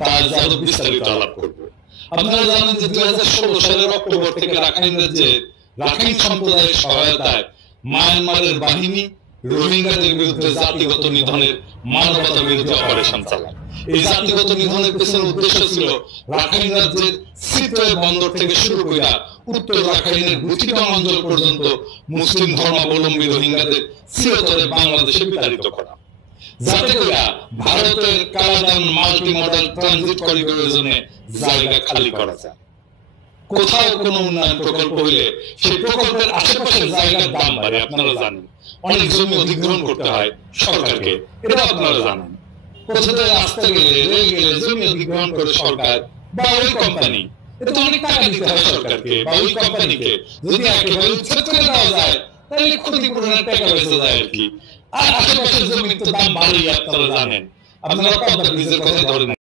তার যাদব বিস্তারিত আলাপ করব। আপনারা জানেন যে 2016 সালের অক্টোবর থেকে রাখাইন রাজ্যে রাখাইন সম্প্রদায়ের সহায়তায় মায়ানমারের বাহিনী রোহিঙ্গাদের বিরুদ্ধে জাতিগত নিধনের মানবতা বিরোধী অপারেশন চালায়। এই জাতিগত নিধনের পেছনে উদ্দেশ্য ছিল রাখাইন রাজ্যের সিতোয় বন্দর থেকে শুরু করে উত্তর রাখাইনের গুচিটং অঞ্চল পর্যন্ত মুসলিম ধর্মাবলম্বী রোহিঙ্গাদের চিরতরে বাংলাদেশে বিতাড়িত করা, যাতে করে ভারতের কালাদান মাল্টি মডেল ট্রানজিট করিডোরের জন্য জায়গা খালি করা যায়। কোথাও কোনো উন্নয়ন প্রকল্প হইলে সেই প্রকল্পের আশেপাশের জায়গার দাম বাড়ে, আপনারা জানেন। অনেক জমি অধিগ্রহণ করতে হয় সরকারকে, এটা আপনারা জানেন। কোথাও রাস্তা গেলে, রেল গেলে জমি অধিগ্রহণ করে সরকার বা ওই কোম্পানি, এটা অনেক টাকা দিতে হয় সরকারকে বা ওই কোম্পানিকে। যদি একেবারে উচ্ছেদ করে দেওয়া যায় তাহলে ক্ষতিপূরণের টাকা বেঁচে যায় আর কি। আর আশেপাশের জমির তো দাম বাড়েই, আপনারা জানেন। আপনারা পদ্মা ব্রিজের কথা ধরেন।